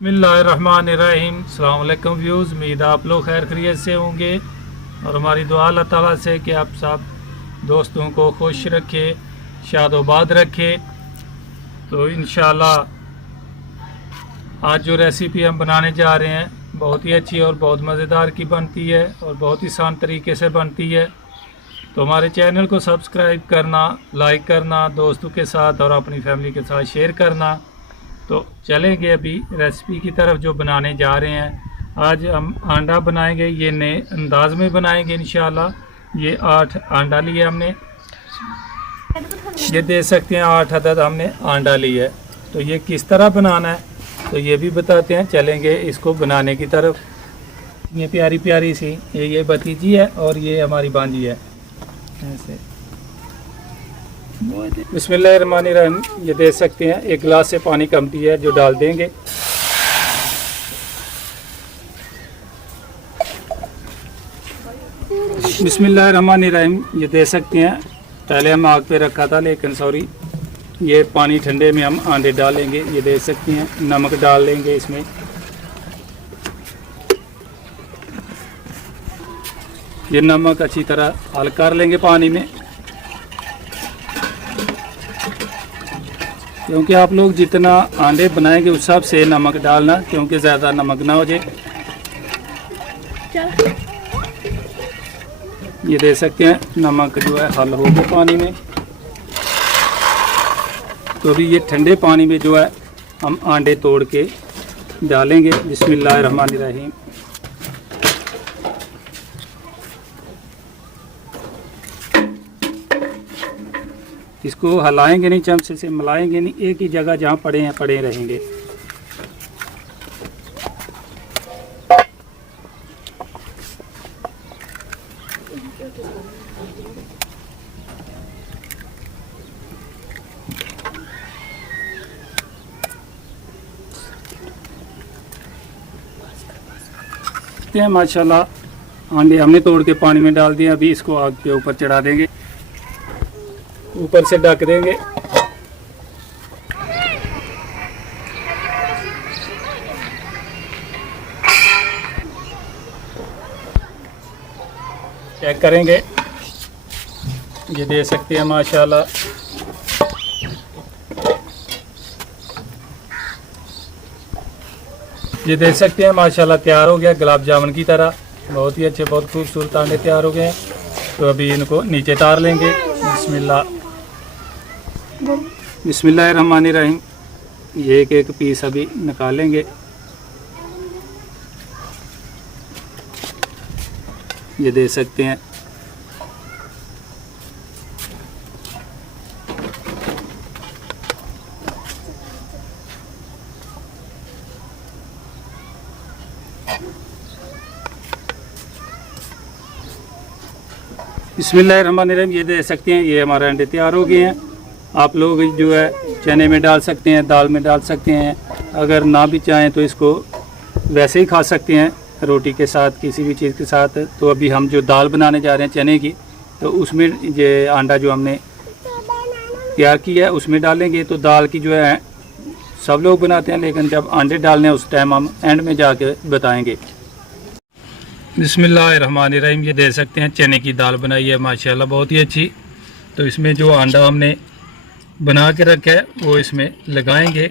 बिस्मिल्लाहिर्रहमानिर्रहीम। अस्सलाम वालेकुम व्यूज़, उम्मीद आप लोग खैर खैरियत से होंगे और हमारी दुआ अल्लाह ताला से कि आप सब दोस्तों को खुश रखे, शादोबाद रखे। तो इंशाल्लाह आज जो रेसिपी हम बनाने जा रहे हैं बहुत ही अच्छी और बहुत मज़ेदार की बनती है और बहुत ही आसान तरीके से बनती है। तो हमारे चैनल को सब्सक्राइब करना, लाइक करना, दोस्तों के साथ और अपनी फैमिली के साथ शेयर करना। तो चलेंगे अभी रेसिपी की तरफ जो बनाने जा रहे हैं। आज हम अंडा बनाएंगे, ये नए अंदाज में बनाएंगे इंशाल्लाह। ये 8 अंडा लिए हमने, ये दे सकते हैं 8 अदद हमने अंडा लिया है। तो ये किस तरह बनाना है तो ये भी बताते हैं। चलेंगे इसको बनाने की तरफ। ये प्यारी प्यारी सी ये भतीजी है और ये हमारी भांजी है। ऐसे बिस्मिल्लाहिर्रहमानिर्रहीम। ये दे सकते हैं 1 गिलास से पानी कमती है जो डाल देंगे। बिस्मिल्लाहिर्रहमानिर्रहीम। ये दे सकते हैं, पहले हम आग पे रखा था लेकिन सॉरी, ये पानी ठंडे में हम अंडे डालेंगे। ये दे सकते हैं, नमक डाल लेंगे इसमें। ये नमक अच्छी तरह हल कर लेंगे पानी में, क्योंकि आप लोग जितना अंडे बनाएंगे उस हिसाब से नमक डालना, क्योंकि ज़्यादा नमक ना हो जाए। ये दे सकते हैं, नमक जो है हल हो गया पानी में। तो अभी ये ठंडे पानी में जो है हम अंडे तोड़ के डालेंगे। बिस्मिल्लाहिर्रहमानिर्रहीम। इसको हलाएंगे नहीं, चमचे से मिलाएंगे नहीं, एक ही जगह जहाँ पड़े हैं पड़े रहेंगे। माशाल्लाह अंडे हमने तोड़ के पानी में डाल दिया। अभी इसको आग के ऊपर चढ़ा देंगे, ऊपर से ढक देंगे। चेक करेंगे। ये दे सकते हैं माशाल्लाह। ये दे सकते हैं माशाल्लाह तैयार हो गया गुलाब जामुन की तरह। बहुत ही अच्छे, बहुत खूबसूरत अंडे तैयार हो गए हैं। तो अभी इनको नीचे तार लेंगे। बिस्मिल्लाहिर्रहमानिर्रहीम। ये एक एक पीस अभी निकालेंगे। ये दे सकते हैं। बिस्मिल्लाहिर्रहमानिर्रहीम। ये दे सकते हैं, ये हमारे अंडे तैयार हो गए हैं। आप लोग जो है चने में डाल सकते हैं, दाल में डाल सकते हैं। अगर ना भी चाहें तो इसको वैसे ही खा सकते हैं, रोटी के साथ, किसी भी चीज़ के साथ। तो अभी हम जो दाल बनाने जा रहे हैं चने की, तो उसमें ये अंडा जो हमने तैयार किया है उसमें डालेंगे। तो दाल की जो है सब लोग बनाते हैं, लेकिन जब अंडे डालने हैं उस टाइम हम एंड में जाके बताएँगे। बिस्मिल्लाहिर्रहमानिर्रहीम। ये दे सकते हैं चने की दाल बनाई है माशाल्लाह बहुत ही अच्छी। तो इसमें जो अंडा हमने बना के रखा है वो इसमें लगाएंगे।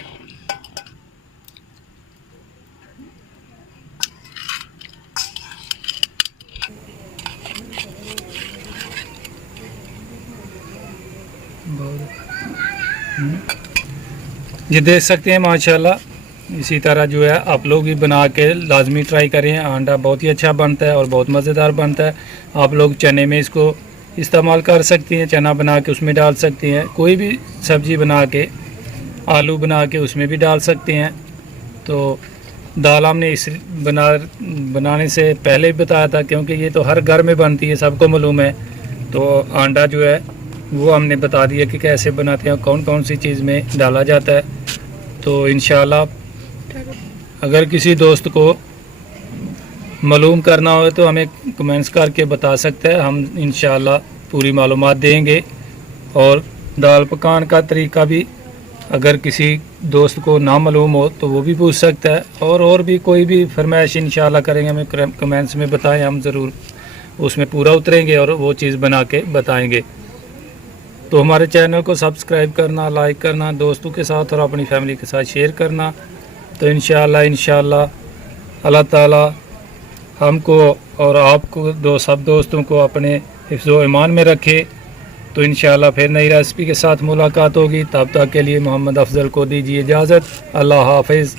ये देख सकते हैं माशाल्लाह। इसी तरह जो है आप लोग भी बना के लाजमी ट्राई करें। अंडा बहुत ही अच्छा बनता है और बहुत मज़ेदार बनता है। आप लोग चने में इसको इस्तेमाल कर सकती हैं, चना बना के उसमें डाल सकती हैं। कोई भी सब्ज़ी बना के, आलू बना के उसमें भी डाल सकते हैं। तो दाल हमने इस बनाने से पहले भी बताया था, क्योंकि ये तो हर घर में बनती है, सबको मालूम है। तो अंडा जो है वो हमने बता दिया कि कैसे बनाते हैं, कौन कौन सी चीज़ में डाला जाता है। तो इंशाल्लाह अगर किसी दोस्त को मालूम करना हो तो हमें कमेंट्स करके बता सकते हैं, हम इंशाल्लाह पूरी मालूमात देंगे। और दाल पकाने का तरीका भी अगर किसी दोस्त को ना मालूम हो तो वो भी पूछ सकता है, और भी कोई भी फरमाइश इंशाल्लाह करेंगे, हमें कमेंट्स में बताएं, हम ज़रूर उसमें पूरा उतरेंगे और वो चीज़ बना के बताएंगे। तो हमारे चैनल को सब्सक्राइब करना, लाइक करना, दोस्तों के साथ और अपनी फैमिली के साथ शेयर करना। तो इंशाल्लाह अल्लाह ताला हमको और आपको सब दोस्तों को अपने हिफ्ज़ व ईमान में रखे। तो इंशाल्लाह फिर नई रेसिपी के साथ मुलाकात होगी। तब तक के लिए मोहम्मद अफजल को दीजिए इजाज़त। अल्लाह हाफ़िज़।